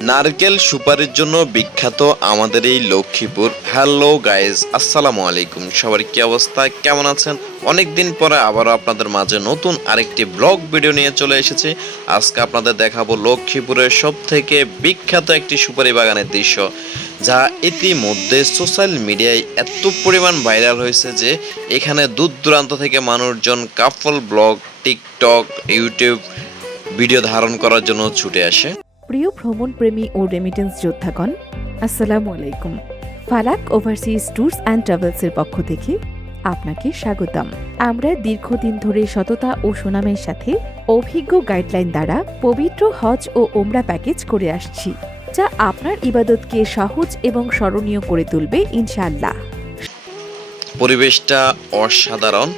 নারকেল সুপারির জন্য বিখ্যাত আমাদের এই লক্ষ্মীপুর। হ্যালো গাইজ আসসালামু আলাইকুম। সবার কি অবস্থা? কেমন আছেন? অনেক দিন পরে আবারও আপনাদের মাঝে নতুন আরেকটি ব্লগ ভিডিও নিয়ে চলে এসেছি। আজকে আপনাদের দেখাবো লক্ষ্মীপুরের সব থেকে বিখ্যাত একটি সুপারি বাগানের দৃশ্য, যা ইতিমধ্যে সোশ্যাল মিডিয়ায় এত পরিমাণ ভাইরাল হয়েছে যে এখানে দূর দূরান্ত থেকে মানুষজন couple vlog TikTok YouTube video ধারণ করার জন্য ছুটে আসে। প্রিয় ভ্রমণ প্রেমী ও রেমিটেন্স যোদ্ধাগণ, আসসালামু আলাইকুম। ফালাক ওভারসিজ ট্যুরস অ্যান্ড ট্রাভেলসের পক্ষ থেকে আপনাকে স্বাগতম। আমরা দীর্ঘদিন ধরে সততা ও সুনামের সাথে অভিজ্ঞ গাইডলাইন দ্বারা পবিত্র হজ ও ওমরা প্যাকেজ করে আসছি, যা আপনার ইবাদতকে সহজ এবং স্মরণীয় করে তুলবে ইনশাআল্লাহ। পরিবেশটা অসাধারণ।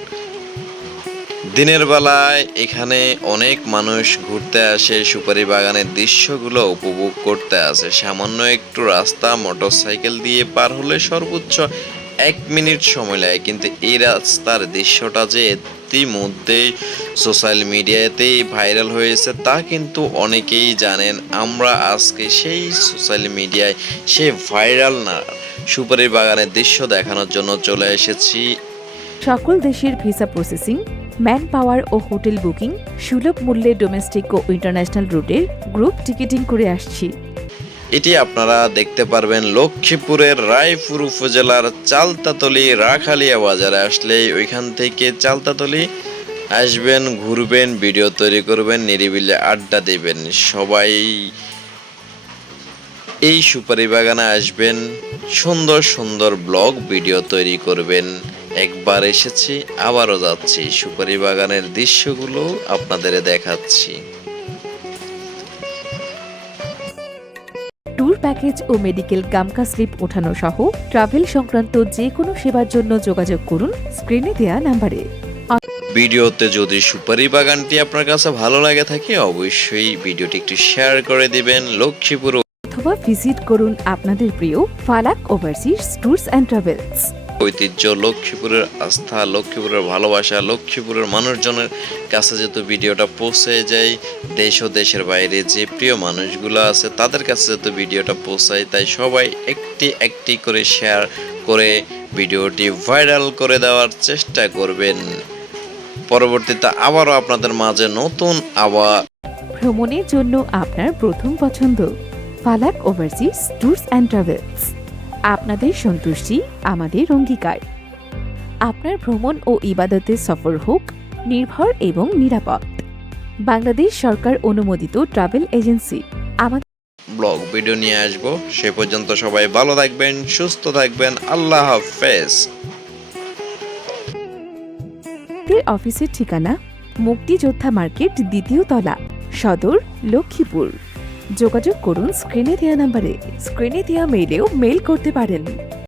দিনের বেলায় এখানে অনেক মানুষ ঘুরতে আসে, সুপারি বাগানের দৃশ্যগুলো উপভোগ করতে আসে। সামান্য একটু রাস্তা, মোটরসাইকেল দিয়ে পার হলে সর্বোচ্চ এক মিনিট সময় লাগে। কিন্তু এই রাস্তার দৃশ্যটা যে ইতিমধ্যেই সোশ্যাল মিডিয়াতেই ভাইরাল হয়েছে, তা কিন্তু অনেকেই জানেন। আমরা আজকে সেই সোশ্যাল মিডিয়ায় সে ভাইরাল না, সুপারি বাগানের দৃশ্য দেখানোর জন্য চলে এসেছি। সকল দেশের ভিসা প্রসেসিং ম্যান পাওয়ার ও হোটেল বুকিং সুলভ মূল্যে ডোমেস্টিক ও ইন্টারন্যাশনাল রুটের গ্রুপ টিকিটিং করে আসছি। এটি আপনারা দেখতে পারবেন লক্ষ্মীপুরের রায়পুর উপজেলার চালতাতলি রাখালিয়া বাজারে। আসলে ওইখান থেকে চালতাতলি আসবেন, ঘুরবেন, ভিডিও তৈরি করবেন, নিরিবিলে আড্ডা দেবেন। সবাই এই সুপারি বাগানে আসবেন, সুন্দর সুন্দর ব্লগ, ভিডিও তৈরি করবেন। একবার এসেছি আবারও যাচ্ছি। সুপারি বাগানের দৃশ্যগুলো আপনাদের দেখাচ্ছি। ট্যুর প্যাকেজ ও মেডিকেল গামকা স্লিপ ওঠানো সহ ট্রাভেল সংক্রান্ত যে কোনো সেবার জন্য যোগাযোগ করুন স্ক্রিনে দেয়া নাম্বারে। ভিডিওতে যদি সুপারি বাগানটি আপনার কাছে ভালো লাগে থাকে অবশ্যই ভিডিওটি একটু শেয়ার করে দিবেন। লক্ষ্মীপুর অথবা ভিজিট করুন আপনাদের প্রিয় ফালাক ওভারসিজ ট্যুরস অ্যান্ড ট্রাভেলস। ঐতিহ্য, লক্ষ্মীপুরের আস্থা, লক্ষ্মীপুরের ভালোবাসা, লক্ষ্মীপুরের মানুষজনের কাছে যেহেতু ভিডিওটা পৌঁছে যায়, দেশ ও দেশের বাইরে যে প্রিয় মানুষগুলো আছে, তাদের কাছে যেহেতু ভিডিওটা পৌঁছায়, তাই সবাই একটি একটি করে শেয়ার করে ভিডিওটি ভাইরাল করে দেওয়ার চেষ্টা করবেন। পরবর্তীতে আবারও আপনাদের মাঝে নতুন আবার ভ্রমণের জন্য আপনার প্রথম পছন্দ ফালাক ওভারসিজ ট্যুরস অ্যান্ড ট্রাভেলস আপনাদের সন্তুষ্টি আমাদের অঙ্গীকার। আপনার ভ্রমণ ও ইবাদতের সফর হোক নির্ভর এবং নিরাপদ। বাংলাদেশ সরকার অনুমোদিত ট্রাভেল এজেন্সি। আমাদের ব্লগ ভিডিও নিয়ে আসব। সে পর্যন্ত সবাই ভালো থাকবেন সুস্থ থাকবেন। আল্লাহ হাফেজ। অফিসের ঠিকানা মুক্তিযোদ্ধা মার্কেট দ্বিতীয় তলা সদর লক্ষ্মীপুর। যোগাযোগ করুন স্ক্রিনে দেওয়া নাম্বারে। স্ক্রিনে দেওয়া মেইলেও মেইল করতে পারেন।